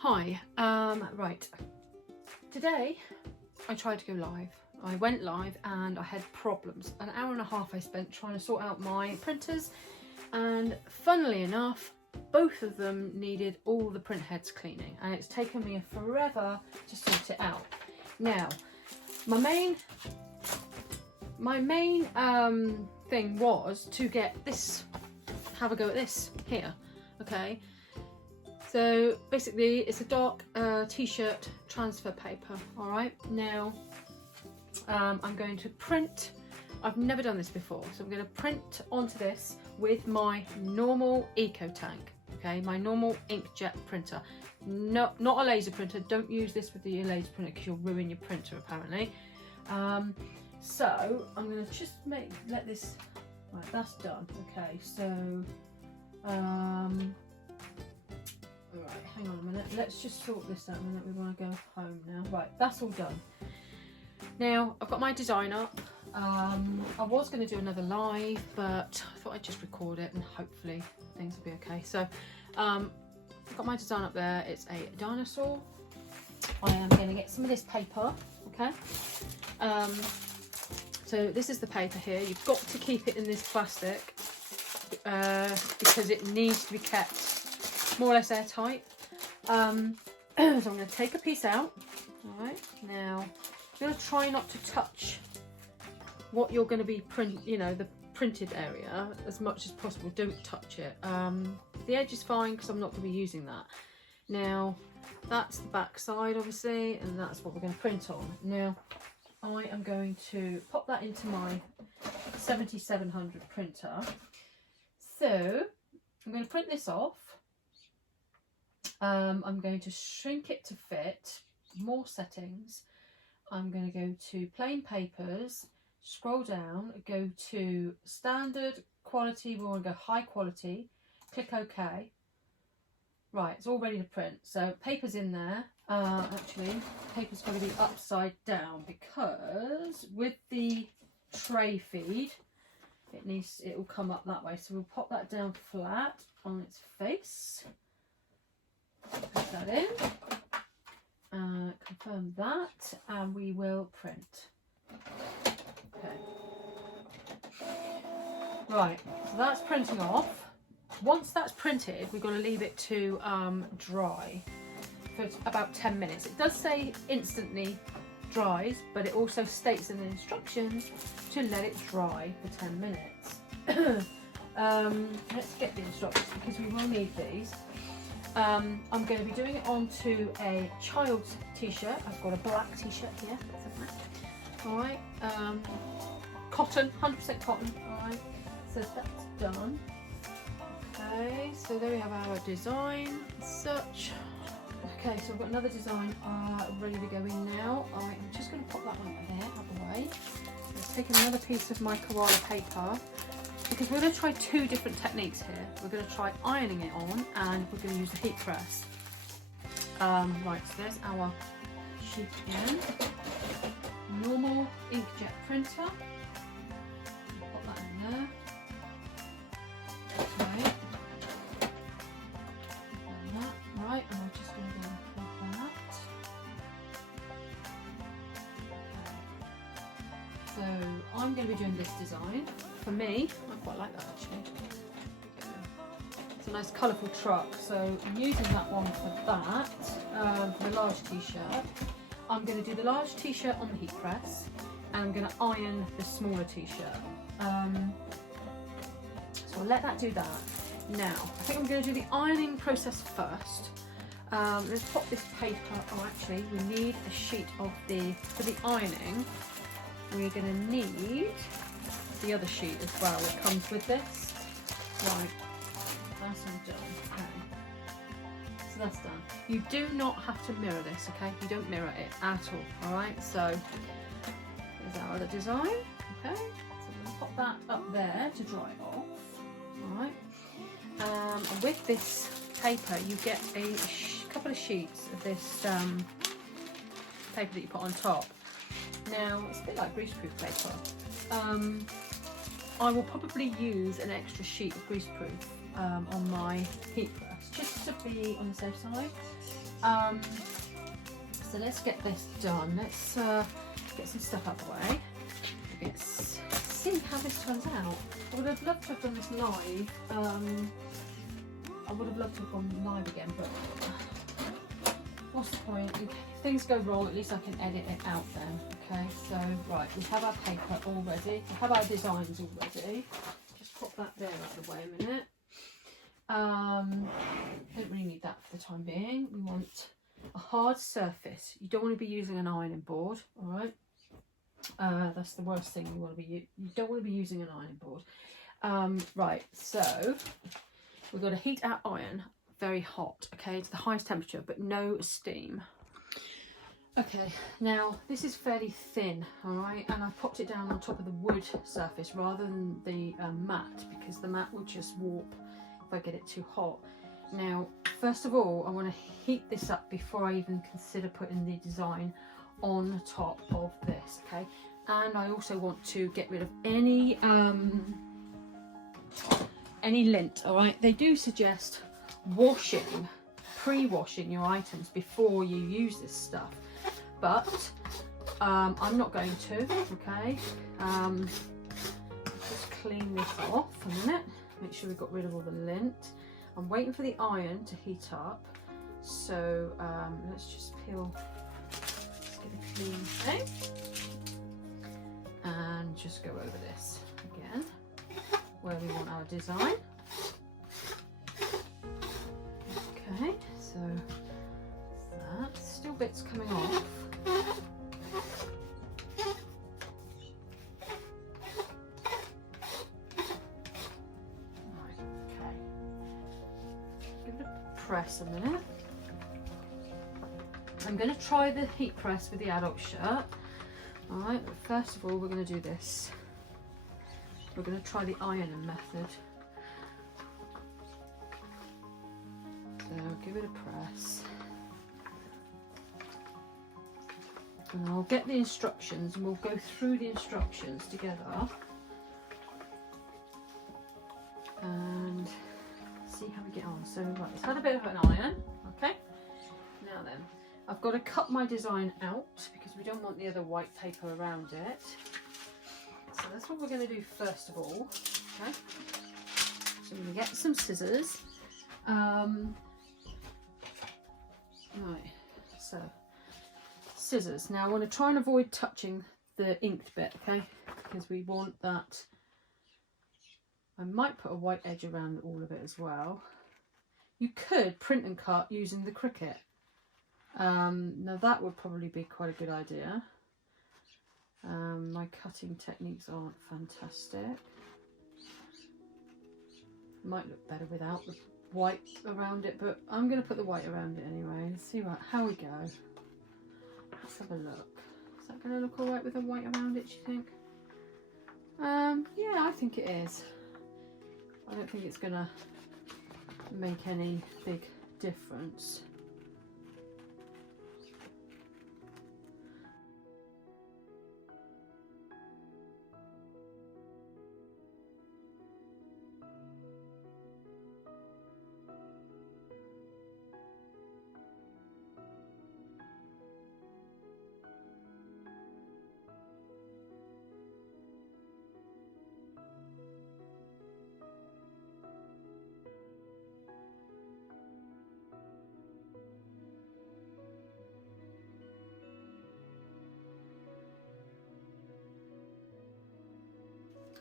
Hi, right, today I tried to go live. I went live and I had problems. An hour and a half I spent trying to sort out my printers, and funnily enough, both of them needed all the print heads cleaning, and it's taken me forever to sort it out. Now, my main thing was to get this, have a go at this here, okay? So basically it's a dark t-shirt transfer paper, all right? Now I'm going to print, I've never done this before, so I'm going to print onto this with my normal eco tank, okay? My normal inkjet printer, not a laser printer. Don't use this with your laser printer because you'll ruin your printer apparently. So I'm going to just let this, right, that's done, okay? So alright, hang on a minute, let's just sort this out a minute, we want to go home now. Right, that's all done. Now, I've got my design up. I was going to do another live, but I thought I'd just record it and hopefully things will be okay. So, I've got my design up there. It's a dinosaur. I am going to get some of this paper, okay? So this is the paper here. You've got to keep it in this plastic because it needs to be kept more or less airtight. So I'm going to take a piece out. All right, now I'm going to try not to touch what you're going to be the printed area as much as possible. Don't touch it. The edge is fine because I'm not going to be using that. Now that's the back side obviously, and that's what we're going to print on. Now I am going to pop that into my 7700 printer. So I'm going to print this off. I'm going to shrink it to fit, more settings. I'm going to go to plain papers, scroll down, go to standard quality, we want to go high quality, click OK. Right, it's all ready to print. So paper's in there. Actually, paper's going to be upside down because with the tray feed, it will come up that way. So we'll pop that down flat on its face. Put that in, confirm that, and we will print. Okay. Right, so that's printing off. Once that's printed, we're going to leave it to dry for about 10 minutes. It does say instantly dries, but it also states in the instructions to let it dry for 10 minutes. Let's get the instructions because we will need these. I'm going to be doing it onto a child's t-shirt. I've got a black t-shirt here. Alright, cotton, 100% cotton. Alright, so that's done. Okay, so there we have our design as such. Okay, so I've got another design ready to go in now. Alright, I'm just going to pop that one here out of the way. Let's take another piece of my koala paper, because we're going to try two different techniques here. We're going to try ironing it on, and we're going to use the heat press. Right, so there's our sheet again. Normal inkjet printer. Pop that in there. Okay. Right, and we're just going to go and pop that. Okay. So I'm going to be doing this design. For me, I quite like that actually. It's a nice colourful truck, so I'm using that one for that, for the large t-shirt. I'm going to do the large t-shirt on the heat press, and I'm going to iron the smaller t-shirt. So I'll let that do that. Now, I think I'm going to do the ironing process first. Let's pop this paper, oh actually we need a sheet of for the ironing, we're going to need the other sheet as well that comes with this. Right, that's all done. Okay. So that's done. You do not have to mirror this, okay? You don't mirror it at all, alright? So there's our other design, okay? So I'm going to pop that up there to dry off, alright? And with this paper you get a couple of sheets of this paper that you put on top. Now, it's a bit like greaseproof paper. I will probably use an extra sheet of greaseproof on my heat press, just to be on the safe side. So let's get this done. Let's get some stuff out of the way. Let's see how this turns out. I would have loved to have done this live. I would have loved to have gone live again, but what's the point? If things go wrong, at least I can edit it out then. Okay, so right, we have our paper all ready. We have our designs all ready. Just pop that there out of the way a minute. Don't really need that for the time being. We want a hard surface. You don't want to be using an ironing board, all right? That's the worst thing you want to be. You don't want to be using an ironing board. Right, so we've got to heat our iron very hot, okay, to the highest temperature, but no steam. Okay, now this is fairly thin, all right, and I popped it down on top of the wood surface rather than the mat, because the mat would just warp if I get it too hot. Now, first of all, I want to heat this up before I even consider putting the design on top of this, okay? And I also want to get rid of any lint, all right? They do suggest washing, pre-washing your items before you use this stuff, but I'm not going to, okay? Just clean this off a minute. Make sure we've got rid of all the lint. I'm waiting for the iron to heat up, so let's just peel, let's get a clean thing, and just go over this again, where we want our design. Okay, so that's still bits coming off. Press a minute. I'm going to try the heat press with the adult shirt. Alright, but first of all we're going to do this. We're going to try the ironing method. So give it a press. And I'll get the instructions and we'll go through the instructions together. And see how we get on. So right, it's had a bit of an iron, okay? Now then, I've got to cut my design out because we don't want the other white paper around it. So that's what we're going to do first of all, okay? So I'm going to get some scissors. Right, so scissors. Now I want to try and avoid touching the inked bit, okay? Because we want that. I might put a white edge around all of it as well. You could print and cut using the Cricut. Now that would probably be quite a good idea. My cutting techniques aren't fantastic. Might look better without the white around it, but I'm going to put the white around it anyway. Let's see how we go. Let's have a look. Is that going to look alright with the white around it, do you think? Yeah, I think it is. I don't think it's going to make any big difference.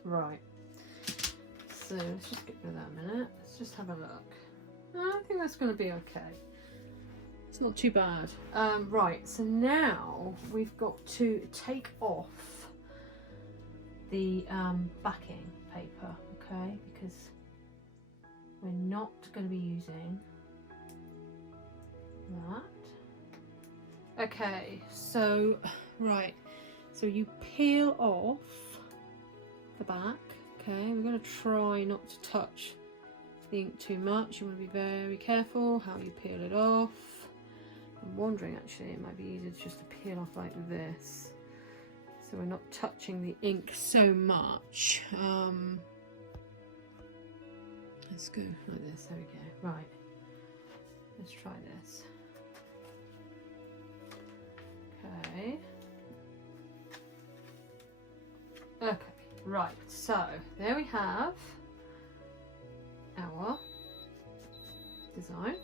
Right, so let's just get rid of that a minute. Let's just have a look. I think that's going to be okay. It's not too bad. Right, so now we've got to take off the backing paper, okay, because we're not going to be using that. Okay, so right, so you peel off the back, okay. We're going to try not to touch the ink too much. You want to be very careful how you peel it off. I'm wondering actually it might be easier just to peel off like this, so we're not touching the ink so much. Let's go like this. There we go. Right, let's try this. Right, so there we have our design,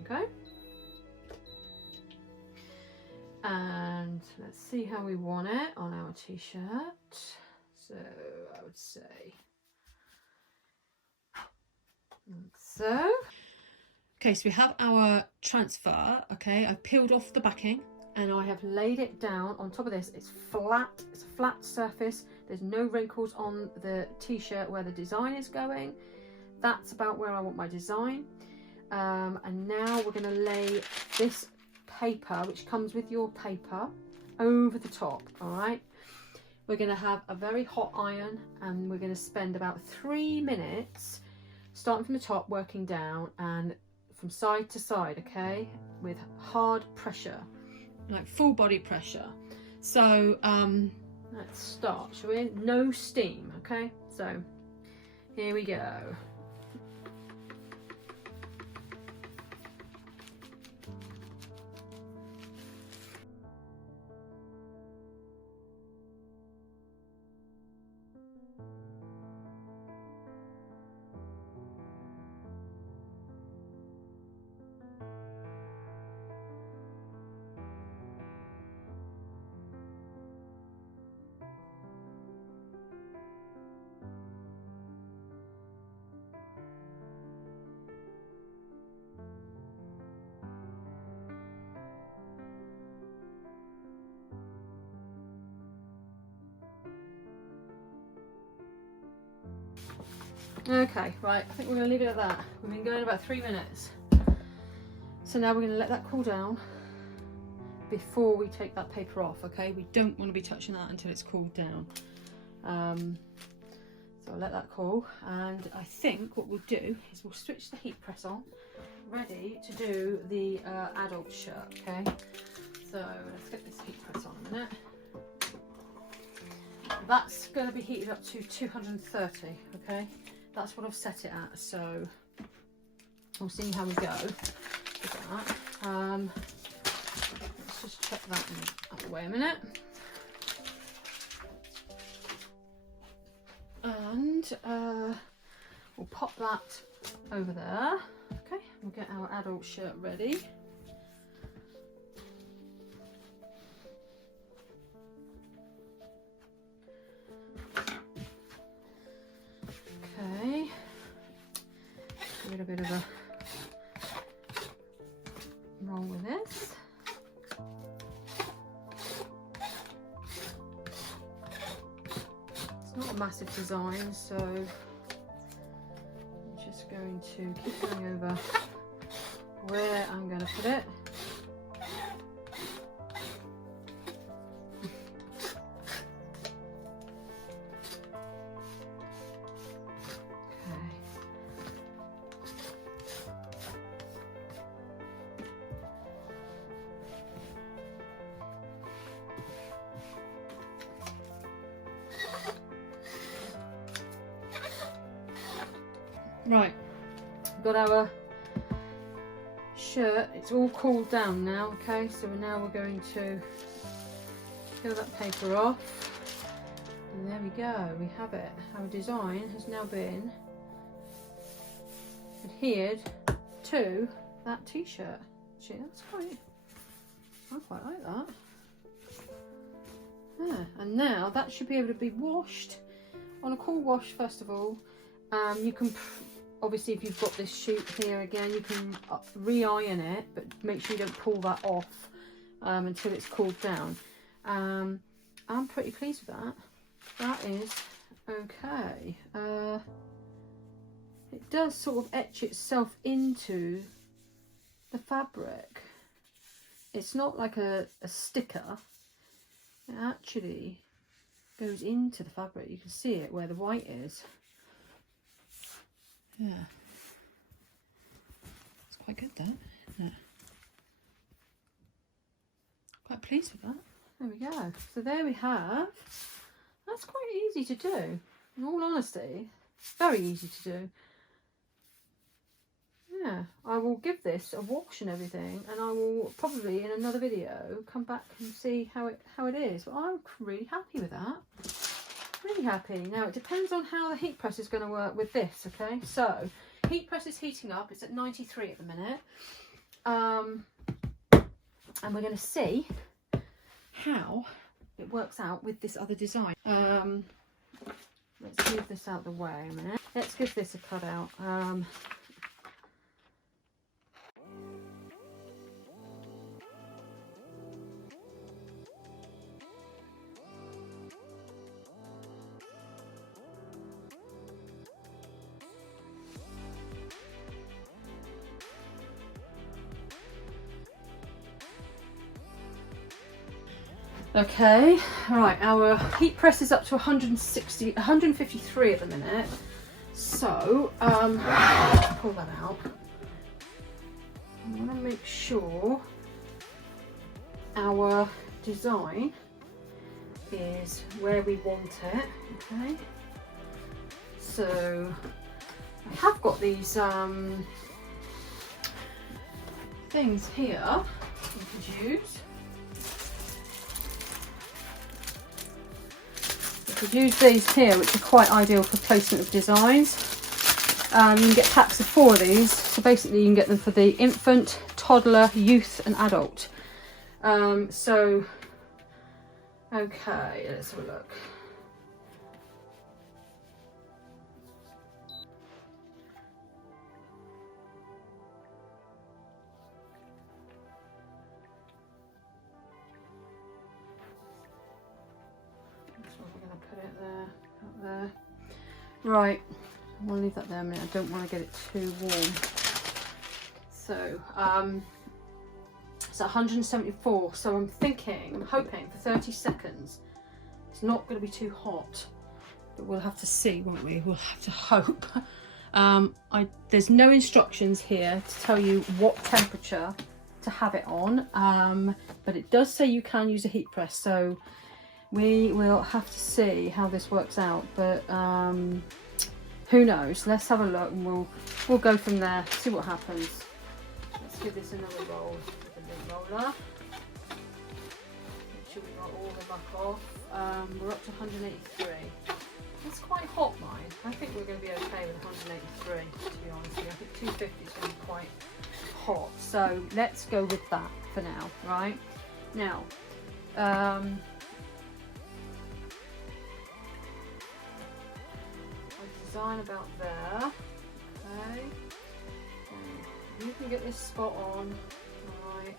okay? And let's see how we want it on our t-shirt. So I would say like so. Okay, so we have our transfer, okay? I've peeled off the backing and I have laid it down on top of this. It's flat, it's a flat surface. There's no wrinkles on the t-shirt where the design is going. That's about where I want my design. And now we're gonna lay this paper, which comes with your paper, over the top, all right? We're gonna have a very hot iron and we're gonna spend about 3 minutes starting from the top, working down and from side to side, okay? With hard pressure, like full body pressure. So let's start, shall we? No steam, okay? So here we go. Okay, right, I think we're going to leave it at that. We've been going about 3 minutes. So now we're going to let that cool down before we take that paper off, okay? We don't want to be touching that until it's cooled down. So I'll let that cool, and I think what we'll do is we'll switch the heat press on, ready to do the adult shirt, okay? So let's get this heat press on a minute. That's going to be heated up to 230, okay? That's what I've set it at, so we'll see how we go with that. Let's just check that out the way a minute. And we'll pop that over there. Okay, we'll get our adult shirt ready. Okay, a little bit of a roll with this. It's not a massive design, so I'm just going to keep going over where I'm going to put it. Right, we've got our shirt, it's all cooled down now, okay, so now we're going to peel that paper off, and there we go, we have it. Our design has now been adhered to that t-shirt. Actually, I quite like that. Yeah, and now that should be able to be washed on a cool wash first of all. You can obviously, if you've got this shoot here again, you can re-iron it, but make sure you don't pull that off until it's cooled down. I'm pretty pleased with that. That is okay. It does sort of etch itself into the fabric. It's not like a sticker. It actually goes into the fabric. You can see it where the white is. Yeah, it's quite good, that, isn't it? Quite pleased with that. There we go. So there we have. That's quite easy to do. In all honesty, very easy to do. Yeah, I will give this a wash and everything, and I will probably in another video come back and see how it is. But I'm really happy with that. Really happy. Now it depends on how the heat press is going to work with this, okay? So heat press is heating up. It's at 93 at the minute. And we're going to see how it works out with this other design. Let's move this out the way a minute. Let's give this a cut out. Okay, right, our heat press is up to 153 at the minute. So, pull that out. I want to make sure our design is where we want it, okay? So, I have got these things here we could use. Could use these here, which are quite ideal for placement of designs. You can get packs of 4 of these, so basically you can get them for the infant, toddler, youth and adult. So okay, let's have a look. There. Right, I want to leave that there a minute. I don't want to get it too warm. So, it's 174. So I'm hoping for 30 seconds. It's not going to be too hot, but we'll have to see, won't we? We'll have to hope. There's no instructions here to tell you what temperature to have it on, but it does say you can use a heat press. So we will have to see how this works out, but who knows? Let's have a look and we'll go from there, see what happens. Let's give this another roll with the big roller. Make sure we got all the muck off. We're up to 183. It's quite hot, mine. I think we're going to be okay with 183, to be honest with you. I think 250 is going to be quite hot, so let's go with that for now, right? Now, design about there, okay, and you can get this spot on, alright,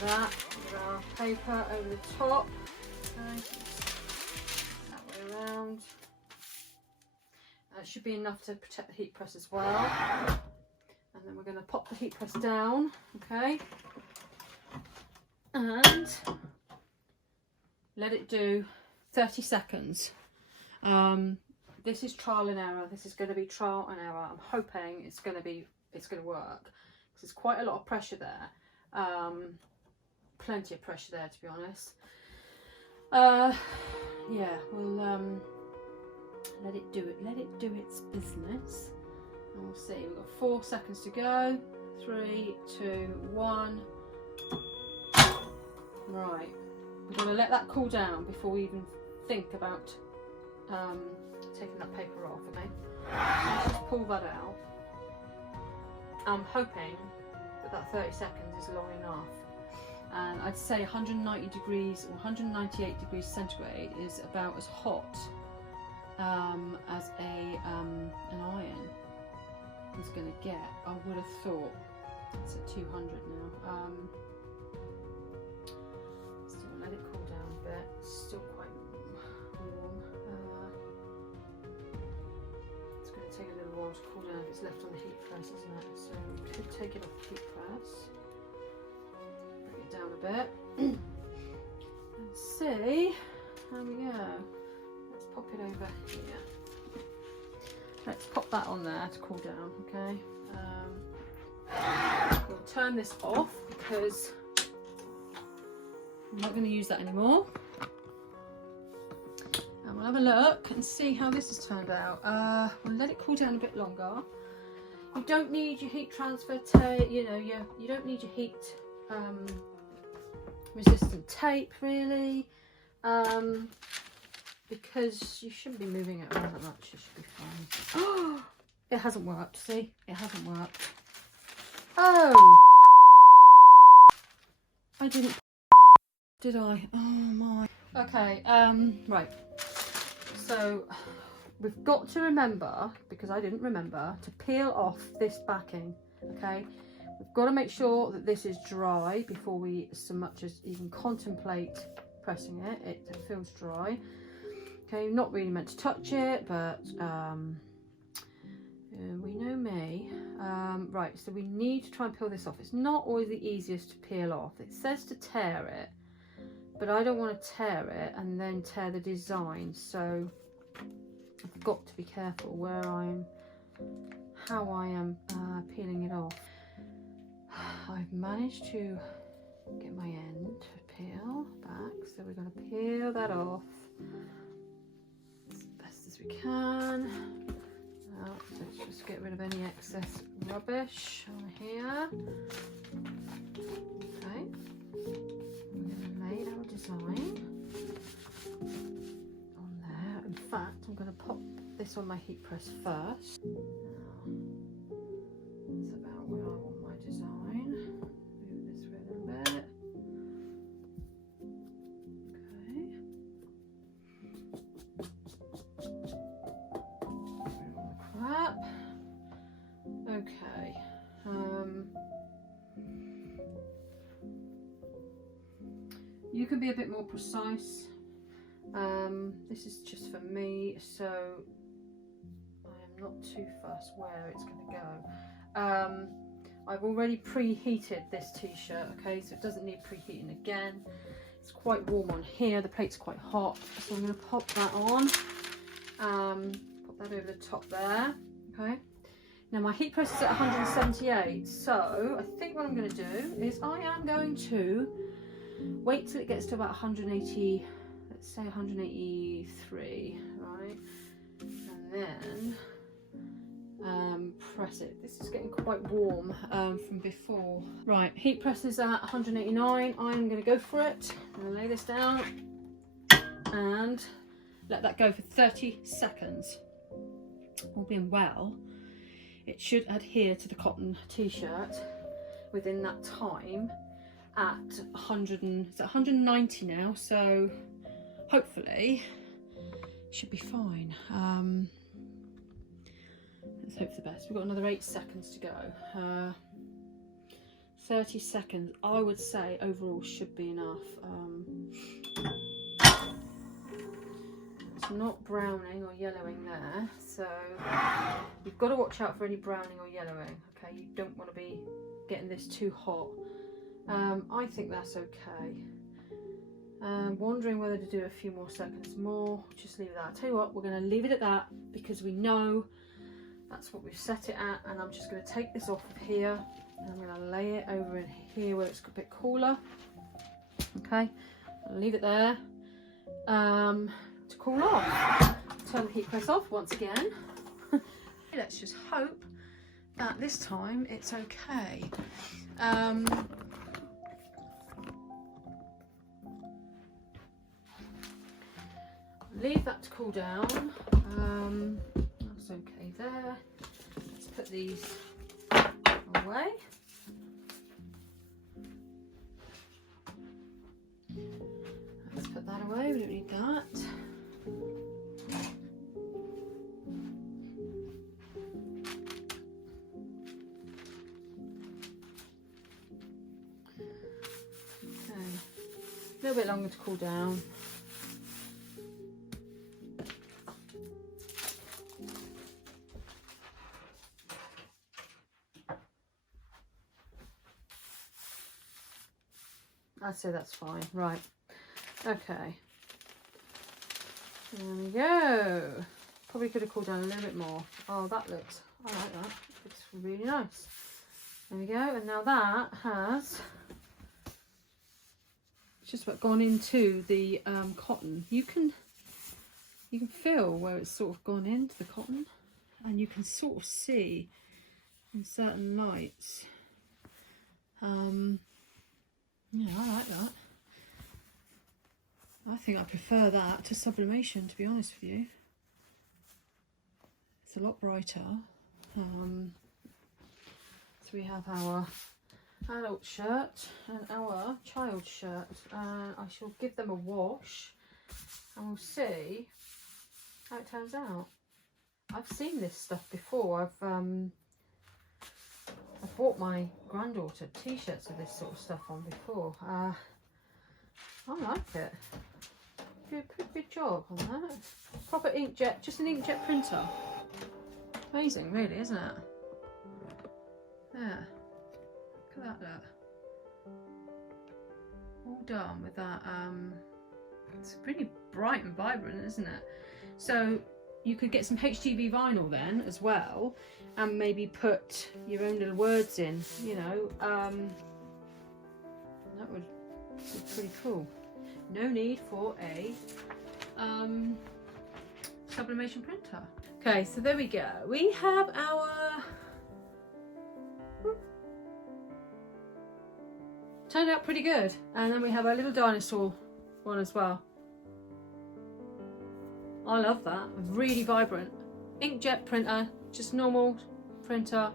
that, with our paper over the top, okay, that way around, that should be enough to protect the heat press as well, and then we're going to pop the heat press down, okay, and let it do 30 seconds. This is trial and error. This is going to be trial and error. I'm hoping it's going to work because there's quite a lot of pressure there. Plenty of pressure there, to be honest. Yeah, we'll let it do it. Let it do its business, and we'll see. We've got 4 seconds to go. 3, 2, 1. Right, we're going to let that cool down before we even think about taking that paper off, okay? Let's just pull that out. I'm hoping that 30 seconds is long enough, and I'd say 190 degrees or 198 degrees centigrade is about as hot as an iron is going to get. I would have thought. It's at 200 now. Still let it cool down a bit. It's still quite warm. It's going to take a little while to cool down if it's left on the heat press, isn't it? So we could take it off the heat press, bring it down a bit, and see how we go. Let's pop it over here. Let's pop that on there to cool down, okay? We'll turn this off because I'm not going to use that anymore. And we'll have a look and see how this has turned out. We'll let it cool down a bit longer. You don't need your heat transfer tape, you know, you don't need your heat resistant tape really. because you shouldn't be moving it around that much. It should be fine. Oh, it hasn't worked. See, it hasn't worked. Oh, I didn't, did I? Oh my. Okay, right. So we've got to remember, because I didn't remember, to peel off this backing, okay? We've got to make sure that this is dry before we so much as even contemplate pressing it. It feels dry. Okay, not really meant to touch it, but we know me. Right, so we need to try and peel this off. It's not always the easiest to peel off. It says to tear it, but I don't want to tear it and then tear the design. So I've got to be careful where how I am peeling it off. I've managed to get my end to peel back, so we're going to peel that off as best as we can. Now, let's just get rid of any excess rubbish on here. Okay, we're going to lay our design on there. In fact, I'm going to pop this on my heat press first. That's about where I want my design. Move this for a little bit. Okay. Crap. Okay. You can be a bit more precise. This is just for me, so I am not too fussed where it's going to go. I've already preheated this t-shirt, okay, so it doesn't need preheating again. It's quite warm on here, the plate's quite hot, so I'm going to pop that on. Pop that over the top there, okay. Now my heat press is at 178, so I think what I'm going to do is I am going to wait till it gets to about 180, let's say 183, right, and then press it. This is getting quite warm from before. Right, heat press is at 189. I'm going to go for it. I'm going to lay this down and let that go for 30 seconds. All being well, it should adhere to the cotton t-shirt within that time at 190 now, so hopefully it should be fine. Let's hope for the best. We've got another 8 seconds to go. 30 seconds, I would say overall should be enough. It's not browning or yellowing there, so you've got to watch out for any browning or yellowing. Okay, you don't want to be getting this too hot. I think that's okay. Wondering whether to do a few more seconds more. Just leave it at that. I'll tell you what, we're going to leave it at that because we know that's what we've set it at, and I'm just going to take this off of here and I'm going to lay it over in here where it's a bit cooler. Okay, I'll leave it there to cool off. Turn the heat press off once again. Let's just hope that this time it's okay. Leave that to cool down. That's okay there. Let's put these away. Let's put that away, we don't need that. Okay, a little bit longer to cool down. I'd say that's fine. Right. Okay. There we go. Probably could have cooled down a little bit more. Oh, that looks, I like that. Looks really nice. There we go. And now that has just about gone into the cotton. You can feel where it's sort of gone into the cotton, and you can sort of see in certain lights. Yeah, I like that. I think I prefer that to sublimation, to be honest with you. It's a lot brighter. So we have our adult shirt and our child shirt. I shall give them a wash and we'll see how it turns out. I've seen this stuff before. I've bought my granddaughter t-shirts with this sort of stuff on before. I like it. Do a pretty good job on that. Proper inkjet, just an inkjet printer. Amazing, really, isn't it? Yeah. Look at that, look. All done with that. It's really bright and vibrant, isn't it? So you could get some HGV vinyl then as well, and maybe put your own little words in, you know. That would be pretty cool. No need for a sublimation printer. Okay, so there we go. We have our turned out pretty good, and then we have our little dinosaur one as well. I love that. Really vibrant inkjet printer, just normal printer.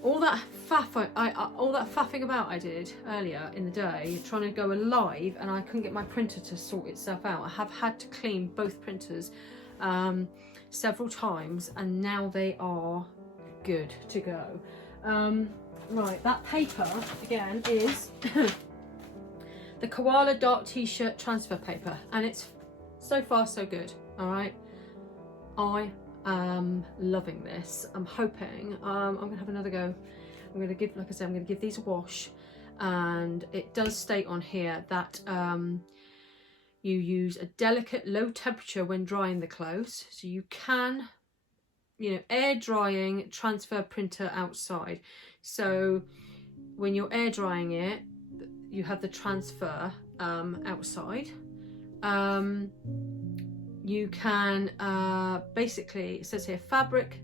All that faffing about I did earlier in the day trying to go live, and I couldn't get my printer to sort itself out. I have had to clean both printers several times, and now they are good to go. Right, that paper again is the Koala Dark T-shirt transfer paper, and it's so far so good. All right, I am loving this. I'm hoping I'm gonna have another go. I'm gonna give, like I said, I'm gonna give these a wash, and it does state on here that you use a delicate low temperature when drying the clothes, so you can, you know, air drying transfer printer outside. So when you're air drying it, you have the transfer outside. You can basically, it says here, fabric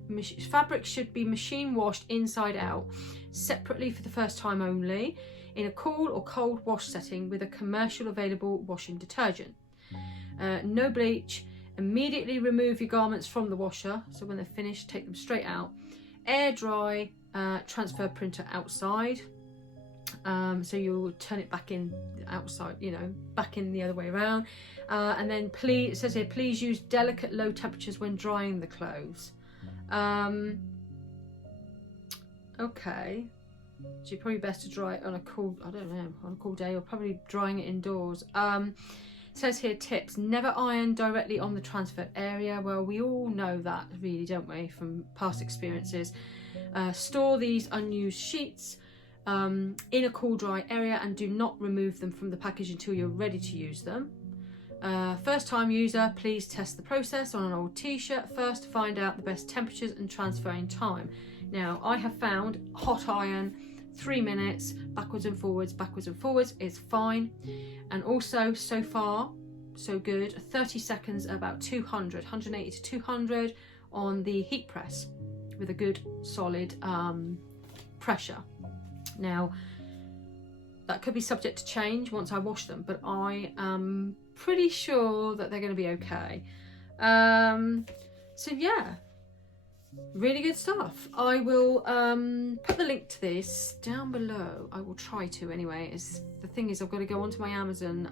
should be machine washed inside out separately for the first time only in a cool or cold wash setting with a commercial available washing detergent. No bleach. Immediately remove your garments from the washer, so when they're finished take them straight out. Air dry transfer printer outside. So you'll turn it back in outside, you know, back in the other way around. And then please, it says here, please use delicate low temperatures when drying the clothes. Okay, so you're probably best to dry it on a cool, I don't know, on a cool day, or probably drying it indoors. It says here tips: never iron directly on the transferred area. Well, we all know that, really, don't we, from past experiences. Store these unused sheets in a cool, dry area, and do not remove them from the package until you're ready to use them. First time user, please test the process on an old t-shirt first to find out the best temperatures and transferring time. Now, I have found hot iron, 3 minutes, backwards and forwards is fine. And also, so far so good, 30 seconds, about 180 to 200 on the heat press with a good solid pressure. Now, that could be subject to change once I wash them, but I am pretty sure that they're going to be okay. So yeah, really good stuff. I will put the link to this down below. I will try to anyway. The thing is, I've got to go onto my Amazon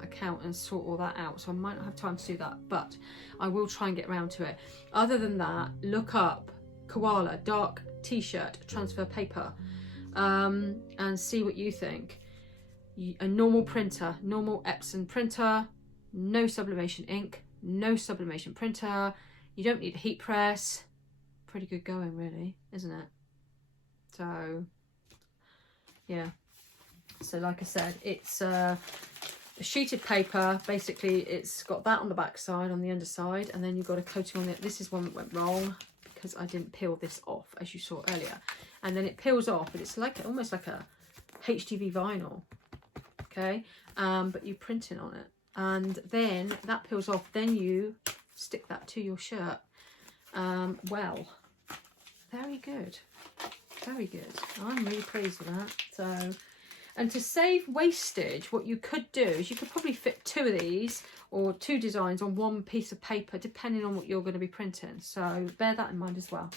account and sort all that out, so I might not have time to do that, but I will try and get around to it. Other than that, look up Koala Dark T-shirt transfer paper and see what you think. A normal printer, normal Epson printer, no sublimation ink, no sublimation printer. You don't need a heat press. Pretty good going, really, isn't it? So yeah, so like I said, it's a sheeted paper. Basically, it's got that on the back side, on the underside, and then you've got a coating on it. This is one that went wrong because I didn't peel this off, as you saw earlier, and then it peels off, and it's like almost like a HGV vinyl. Okay, but you're printing on it, and then that peels off, then you stick that to your shirt. Well, very good, very good. I'm really pleased with that. So And to save wastage, what you could do is you could probably fit 2 of these or 2 designs on 1 piece of paper, depending on what you're going to be printing. So bear that in mind as well.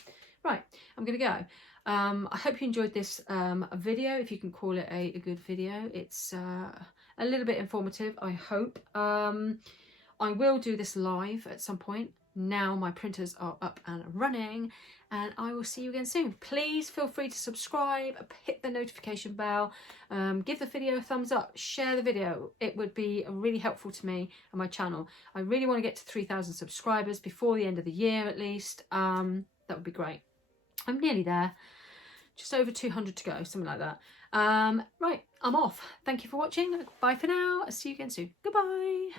Right, I'm going to go. I hope you enjoyed this video, if you can call it a good video. It's a little bit informative, I hope. I will do this live at some point. Now my printers are up and running, and I will see you again soon. Please feel free to subscribe, hit the notification bell, give the video a thumbs up, share the video. It would be really helpful to me and my channel. I really want to get to 3,000 subscribers before the end of the year at least. That would be great. I'm nearly there. Just over 200 to go, something like that. Right, I'm off. Thank you for watching. Bye for now. I'll see you again soon. Goodbye.